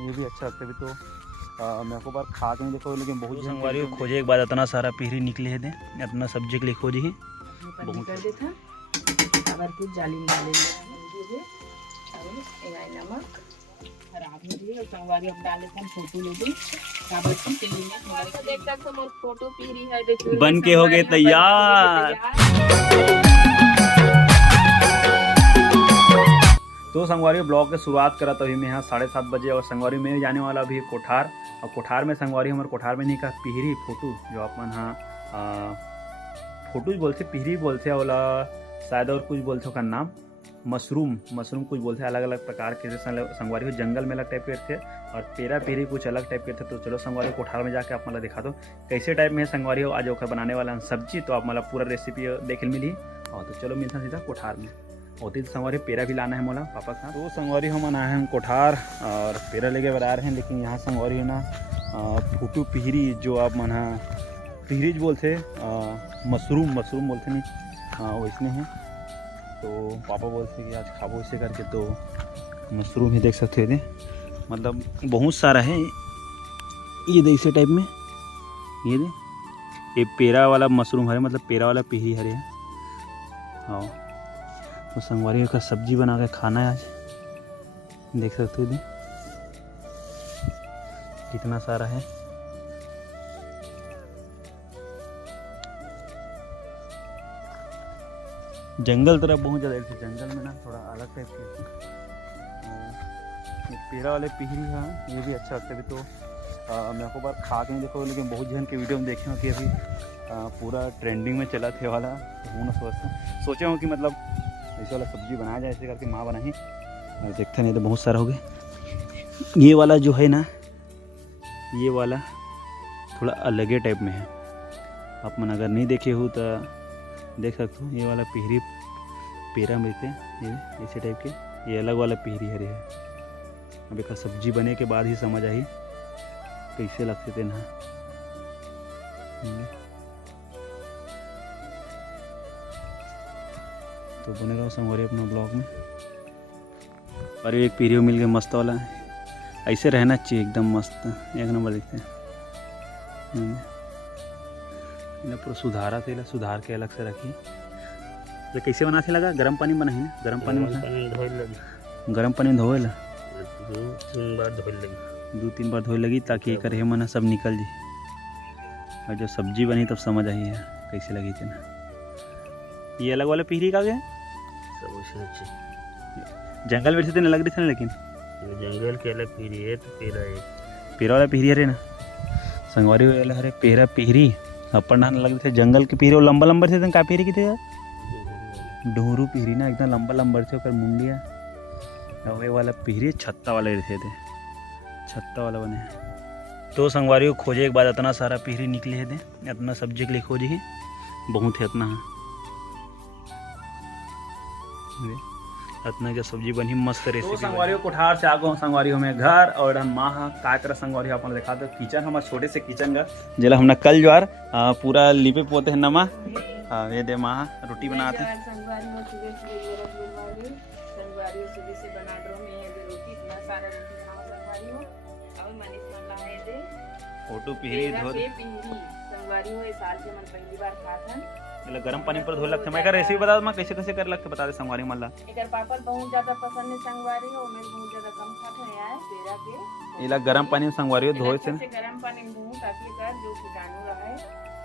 ये भी अच्छा लगता है। अभी तो मेरे को बार खा के नहीं देखो, लेकिन बहुत संगवारी को खोजे एक बाद इतना सारा पिहरी निकले है दे अपना सब्जी के लिए खोजे ही बहुत कर देता अगर कुछ जाली में डाले दे और नमक खराब हो गई और संगवारी अब डाले हम फोटो ले दे काबर की तेल में थोड़ा देख तक हम फोटो पिहरी है देखो बन के हो गए तैयार। तो संगवारी ब्लॉग की शुरुआत करा तो अभी मैं यहाँ 7:30 बजे और संगवारी में जाने वाला अभी कोठार। और कोठार में संगवारी हमारे कोठार में नहीं का पिहरी फोटो जो अपन हाँ फोटो बोलते पिहरी बोलते वाला शायद और कुछ बोलते का नाम मशरूम कुछ बोलते हैं। अलग अलग प्रकार के संगवारी हो जंगल में अलग टाइप के थे और पेरा पिहरी कुछ अलग टाइप के थे। तो चलो संगवारी कोठार में जाके आप मतलब दिखा दो कैसे टाइप में संगवारी हो आज ओकर बनाने वाला सब्जी। तो आप मतलब पूरा रेसिपी देखे मिली और तो चलो मिलता सीधा कोठार में। होती तो संगवारी पेरा भी लाना है मोला पापा का। तो संगवारी हम आना है हम कोठार और पेरा लेके बना रहे हैं। लेकिन यहाँ संगवारी है ना फूटू पिहरी जो आप मना पिहरीज बोलते मशरूम बोलते नहीं वैसने हैं। तो पापा बोलते कि आज खाबो इसे करके। तो मशरूम ही देख सकते हैं मतलब बहुत सारा है ये दे इसे टाइप में ये दे ये पेरा वाला मशरूम है मतलब पेरा वाला पिहरी हरे है। हाँ तो संगवारी का सब्जी बना के खाना है आज देख सकते हो कितना सारा है। जंगल तरफ बहुत ज़्यादा ऐसे जंगल में ना थोड़ा अलग टाइप के पेरा वाले पिहरी है ये भी अच्छा लगता है। अभी तो मेरे को बार खा के नहीं देखो, लेकिन बहुत जन के वीडियो में देखे हो कि अभी पूरा ट्रेंडिंग में चला थे वाला। हूँ ना सोचे हूँ कि मतलब ऐसे वाला सब्जी बनाया जाए ऐसे करके माँ बनाई और देखते नहीं तो बहुत सारा हो गया। ये वाला जो है ना ये वाला थोड़ा अलग टाइप में है। आप मन अगर नहीं देखे हो तो देख सकते हो ये वाला पिहरी पेरा मिलते हैं ये ऐसे टाइप के। ये अलग वाला पिहरी हरे है। अब एक सब्जी बने के बाद ही समझ आई कैसे लगते थे ना। तो बने रहो संगवारी अपना ब्लॉग में। और एक पिहरी मिल गया मस्त वाला ऐसे रहना चाहिए एकदम मस्त एक नंबर दिखते हैं। पूरा सुधारा थे सुधार के अलग से रखी। तो कैसे बनाते लगा गर्म पानी बना है ना गर्म पानी में धोए ला 2-3 बार धोए लगी ताकि एक रहे मना सब निकल जाए। और जब सब्जी बनी तब समझ आई है कैसे लगी थी ना। ये अलग वाला पिहरी का गया जंगल में से तो लग रही थी ना, लेकिन जंगल के अलग पिहरी है तो पेरा वाला पिहरी हरे ना संगवारी वाला हरे पेरा पिहरी अपन लग थे जंगल के पिहरी लंबा लंबा थे का पिहरी की थे डोरू पिहरी ना एकदम लंबा लंबा थे और मुंडिया वे वाला पिहरी छत्ता वाले रहते थे छत्ता वाला बने। तो संगवारी को खोजे एक बाद इतना सारा पिहरी निकले है दे अपना सब्जी के लिए खोजे ही बहुत है इतना जो सब्जी बनी मस्त रेसिपी। तो संगवारी कोठार से आगो संगवारी में घर और हम माँ का तरह संगवारी अपन देखा दो किचन हमारे छोटे से किचन का जिला हमने कल ज्वार पूरा लिपे पोते हैं नमा ये दे माँ रोटी बनाते हैं। फोटो पिहरी धो गरम पानी पर धो लगते मैं रेसिपी बता दो कैसे कैसे कर लगते बता दे संगवारी मला एकर पापा बहुत ज्यादा पसंद है संगवारी हो मैं बहुत ज्यादा कम खाते हैं यार पेरा के इला गरम पानी में संगवारी धोए से गरम पानी में धो ताकि कर जो कीटाणु रहे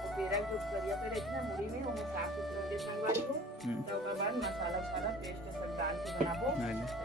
तो पेरा जो करिया पे रहता मुड़ी में वो साफ सुथरा दे संगवारी हो तो उसके बाद मसाला सारा पेस्ट सब डाल के बनाबो।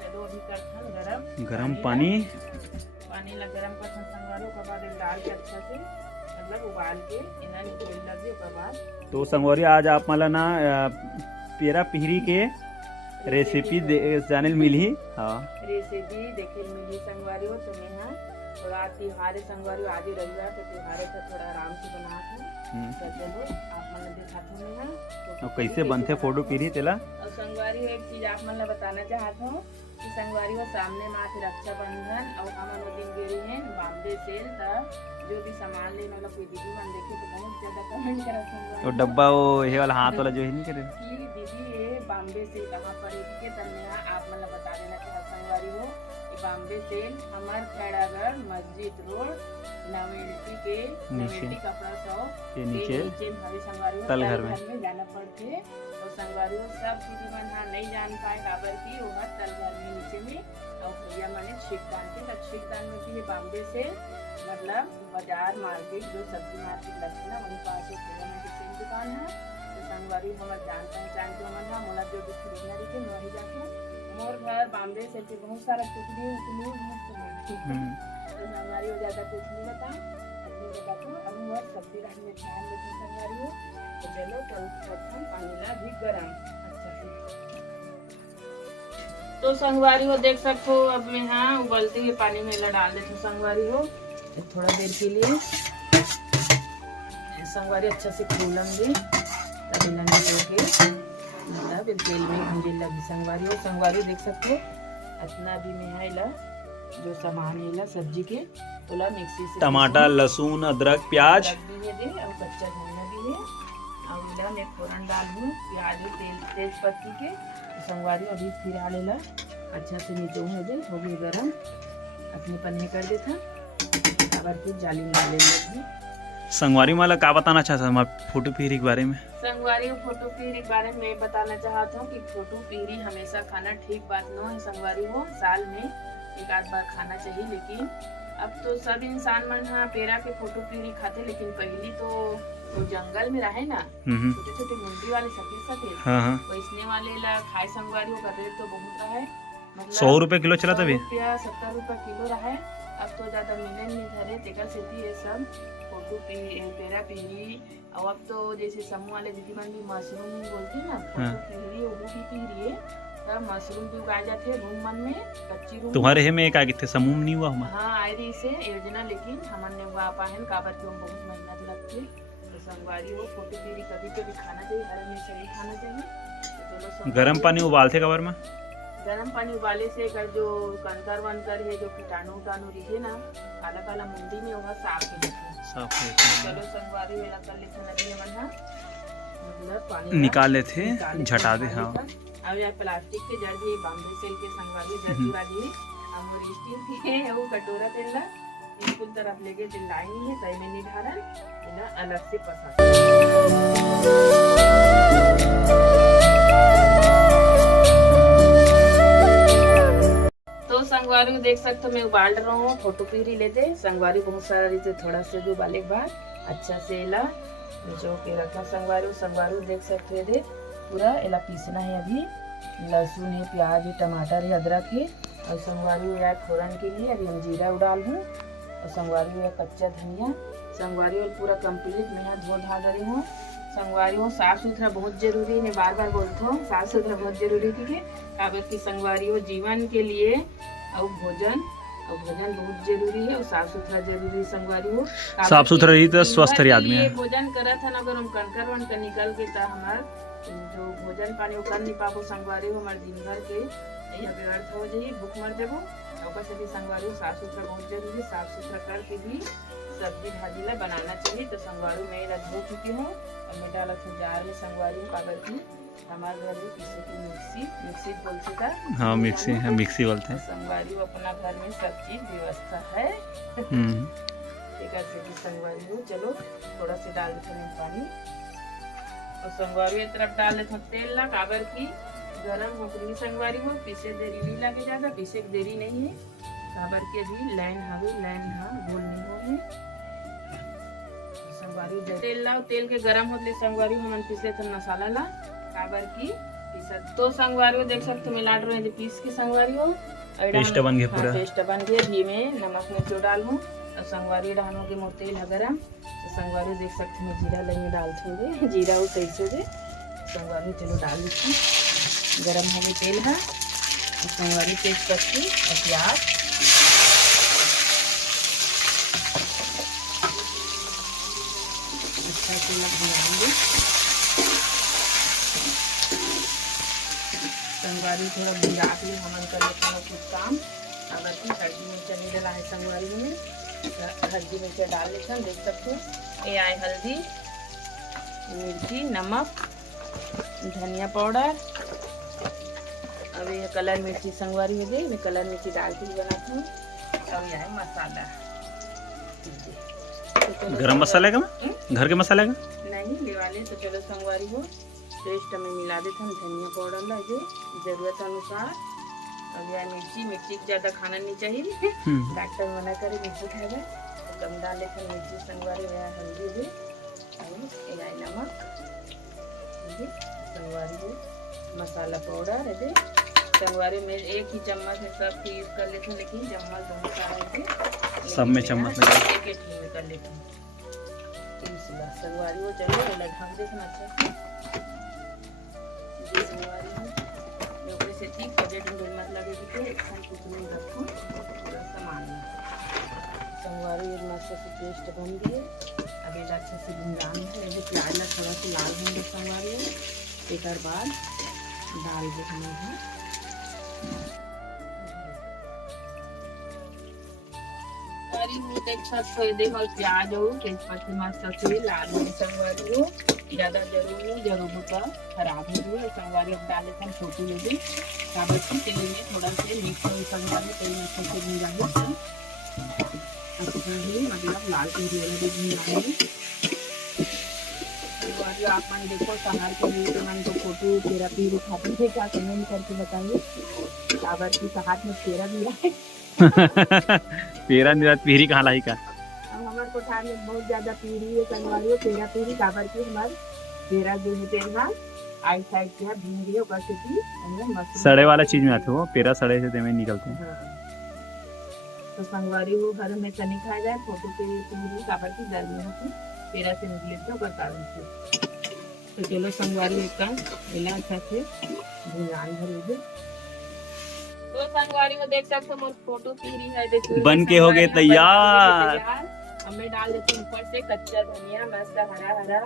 चलो अभी करथन गरम पानी ला गरम करथन संगवारी के बाद डाल के अच्छा से मतलब उबाल के इना निकल लगे उसके बाद। तो संगवारी आज आप मला ना पेरा पिहरी के रेसिपी जाने मिली रेसिपी देखे मिली संगवारी हो तो मैं थोड़ा त्योहार संगवारी आज रविवार तो त्योहार से थोड़ा आराम से बना था चलो आप मन दिखाते हैं तो कैसे बनते फोटो पिहरी तेला। और संगवारी एक चीज आप मन बताना चाहता हूँ कि संगवारी हो सामने माथे रक्षाबंधन और हम दिन गेरी हैं बॉम्बे सेल जो भी सामान लेने वाला कोई दीदी मन देखे तो बहुत ज्यादा कमेंट करा संगवारी वो डब्बा वो ये वाला हाथ वाला जो है नहीं करे कि दीदी ये बॉम्बे से कहाँ पर है के तब आप मतलब बता देना कि संगवारी हो बॉम्बे सेल हमार खैरागढ़ मस्जिद रोड नवेल्टी कपड़ा शॉप ये नीचे हमारे संगवारी तल घर में जाना पड़ते। तो संगवारी सब दीदी मन हाँ नहीं जान पाए काबर की वहाँ तल घर में नीचे में और भैया मैंने छिकदान के छिकदान में भी बॉम्बे से मतलब बाजार मार्केट जो सब्जी मार्केट लगती है वहीं पास एक सेम दुकान है। तो संगवारी हमारे जान पहचान के मन है मोला जो भी खरीदना रही थी वहीं जाके मोर घर बॉम्बे से बहुत सारा टुकड़ी तो संगवारी हो जाता कुछ नहीं बताओ अब मोर सब्जी रखने ध्यान देते संगवारी हो। तो चलो प्रथम पानी ला भी गरम अच्छा से। तो संगवारी हो देख सकते हो अब मैं हाँ उबलते हुए पानी में ला डाल देती हूँ संगवारी हो थोड़ा देर के लिए। संगवारी अच्छा से खोलेंगे तब इन्हें के मतलब तेल में भूंजे लगी संगवारी हो। संगवारी देख सकते हो इतना भी में है ला जो सामान है ला सब्जी के तो ला मिक्सी से टमाटर लहसुन अदरक प्याज भी है दे और कच्चा धनिया भी है और इला में फोरन डाल दूँ प्याज तेल तेज पत्ती के। संगवारी अभी फिर आ लेला अच्छा से नीचे हो दे हो गई गरम अपने पन्ने कर देता अगर फिर जाली में डाल लेंगे। संगवारी माला का बताना चाहता हूँ फोटो पीरी के बारे में। संगवारी फोटो पीरी के बारे में बताना चाहता हूँ कि फोटो पीरी हमेशा खाना ठीक बात न है। संगवारी हो साल में एक आध बार खाना चाहिए लेकिन अब तो सब इंसान मन हाँ पेरा के फोटो पीरी खाते लेकिन पहली तो जंगल में रहे ना छोटे छोटे मुंडी वाले सफेद वैसने वाले ला खाए संगवारी का रेट तो बहुत रहा है मतलब 100 रुपए किलो चला तभी 70 रुपए किलो रहा है। अब तो ज्यादा मिलन नहीं धरे तेकर से ये सब फोटो पेरा पीरी और अब तो जैसे समूह वाले दीदी मन भी मशरूम बोलती ना फोटो पीरी वो भी पीरी है तब मशरूम भी उगाए जाते हैं रूम मन में कच्ची रूम तुम्हारे में क्या कहते समूह नहीं हुआ हमारा हाँ आई रही से योजना लेकिन हमने उगा पाए काबर की बहुत मेहनत लगती है। तो संगवारी हो फोटो पीरी कभी कभी खाना चाहिए हर हमेशा नहीं खाना चाहिए। तो गर्म पानी उबालते कबर में गर्म पानी उबाले से कर जो कंकर वनकर है जो कीटाणु उटाणु रहे ना काला काला मुंडी में वह साफ हो जाते हैं। चलो संगवारी वेला कर लेते नदी में मतलब पानी निकाल लेते झटा दे। हाँ अब यार प्लास्टिक के जड़ भी बॉम्बे सेल के संगवारी जड़ी वाली हम स्टील के वो कटोरा तेल बिल्कुल तरफ लेके चिल्लाई नहीं है तय में नहीं ढारन इना अलग से पसा। तो संगवारी देख सकते हो मैं उबाल रहा हूँ फोटो पीरी लेते संगवारी बहुत सारा रहते थोड़ा से जो उबाले के बाद अच्छा से ला जो के रखा संगवारी देख सकते हो पूरा इला पीसना है। अभी लहसुन है प्याज है टमाटर है अदरक है और संगवारी हुआ फोरन के लिए अभी हम जीरा उडाल हूँ और संगवारी हुआ कच्चा धनिया संगवारी पूरा कंप्लीट मैं यहाँ धो धा रही हूँ। संगवारी हो साफ सुथरा बहुत जरूरी है बार बार बोलता हूँ साफ सुथरा बहुत जरूरी है काबर की संगवारी हो जीवन के लिए और भोजन बहुत जरूरी है और साफ सुथरा जरूरी है। संगवारी हो साफ सुथरा रही तो स्वस्थ रही आदमी है। भोजन करा था अगर हम कंकर वन का निकल के था हमार जो भोजन पानी कर नहीं पाबो संगवारी हो हमारे दिन भर के व्यर्थ हो जाइए भूख मर जाबो से भी संगवारी हो साफ सुथरा बहुत जरूरी है। साफ सुथरा करके भी सब्जी भाजी ला बनाना चाहिए। तो संगवारी मैं इला धो चुकी हूँ और मैं डाला था जार में संगवारी काबर की हमारे घर में पीसे की मिक्सी बोलते था। हाँ मिक्सी बोलते हैं। संगवारी अपना घर में सब चीज व्यवस्था है। संगवारी हो चलो थोड़ा सा डाल देते हैं पानी तो संगवारी तरफ डाल देते तेल ला काबर की गरम होकरी संगवारी हो पीसे देरी नहीं लगे ज्यादा पीसे देरी नहीं है काबर की अभी लाइन गोल नहीं हो संगवारी तेल ला तेल के गरम होते संगवारी हम पीसे थे मसाला ला काबर की तो संगवारी देख सकते हो मिला रहे पीस के संगवारी हो पेस्ट बन गया पूरा पेस्ट बन गया घी में नमक मिर्च डाल हूँ और संगवारी डालू के मोर तेल है गरम तो संगवारी देख सकते हैं जीरा लगे डाल छोड़े जीरा वो कैसे दे संगवारी चलो डाल दी गरम हो गई तेल है संगवारी तेज पत्ती और प्याज अच्छा से भुनाएंगे। संगवारी थोड़ा भुजा के लिए हम कर लेते हैं कुछ काम अगर की हल्दी मिर्चा नहीं डाला है संगवारी में हल्दी मिर्चा डाल लेते हैं देख सकते हो ये आए हल्दी मिर्ची नमक धनिया पाउडर अब ये कलर मिर्ची संगवारी हो गई, मैं कलर मिर्ची डाल के बनाती हूँ। अब यह है मसाला, तो चलो गरम मसाला का घर के मसाले का नहीं ले वाले, तो चलो संगवारी हो पेस्ट में मिला देते हम धनिया पाउडर लगे जरूरत अनुसार। अब यह मिर्ची ज्यादा खाना नहीं चाहिए, डॉक्टर मना करे मिर्ची खाएगा तो कम डाल लेते हैं मिर्ची संगवारी। वह हल्दी भी और नमक संगवारी हो, मसाला पाउडर है संगवारी में 1 ही चम्मच में सब यूज कर लेते हैं, लेकिन चम्मच बहुत सारा है सब में चम्मच एक में कर लेते हैं। संगवारी हो चलो पहले ढक देते हैं अच्छा से संगवारी हो ऊपर से ठीक बजट में मत लगे कि हम कुछ नहीं रखो पूरा सामान संगवारी एक मस्त से पेस्ट बन गई। अब ये अच्छा से भुंजान है, ये प्याज ला थोड़ा सा लाल होंगे संगवारी एक बाद डाल दे हमें देख सकते देखो प्याज हो तेजपत्ती मस्त से लाल हो संगवारी हो ज्यादा जरूर नहीं जरूर का खराब हो गई संगवारी अब डाल लेते हैं छोटी लेके काबची तेल में थोड़ा से मिक्स हो संगवारी तेल में अच्छे से भुंजाएंगे मतलब लाल तेल संगवारी आप मन देखो सहार के लिए तो मन को फोटो तेरा पीर उठाते थे क्या कमेंट करके बताइए काबर की हाथ में तेरा भी है पेरा निरात पीरी कहाँ लाई का हमारे कोठार में बहुत ज्यादा पीढ़ी है संगवारी तेरा पीढ़ी काबर की हमारे तेरा जो है तेरा आई साइड के है भिंडी ऊपर से भी सड़े वाला चीज में आते हो पेरा सड़े से तेमें निकलते हैं। तो संगवारी वो घर में तनी खाया जाए फोटो पे पीढ़ी काबर की गर्मी होती तेरा से निकले थे ऊपर कारण से। तो चलो संगवारी एक काम मिला अच्छा से भुजान भर तो संगवारी में देख सकते हो फोटो पीरी है देखो बन के हो गए तैयार। हमें डाल देते ऊपर से कच्चा धनिया मस्त हरा हरा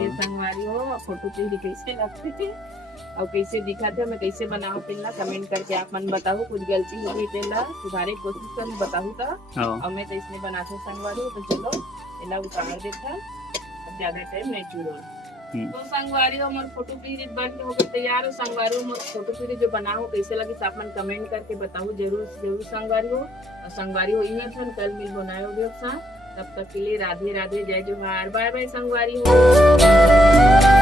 ये संगवारी हो फोटो पीरी कैसे लगती थी और कैसे दिखा थे मैं कैसे बनाओ तेला कमेंट करके आप मन बताओ कुछ गलती हो गई तेला सुधारे कोशिश कर बताऊँ था और मैं तो इसमें बनाते संगवारी तो चलो तेला उतार देता अब ज्यादा टाइम नहीं छूड़ो। तो संगवारी हो मोर फोटो पीरी बन के हो गए तैयार हो संगवारी हो मोर फोटो पीरी जो बनाओ कैसे लगी आप मन कमेंट करके बताओ जरूर संगवारी हो और संगवारी हो ये कल मिल बनाए तब तक के लिए राधे राधे जय जोहार बाय बाय संगवारी हो।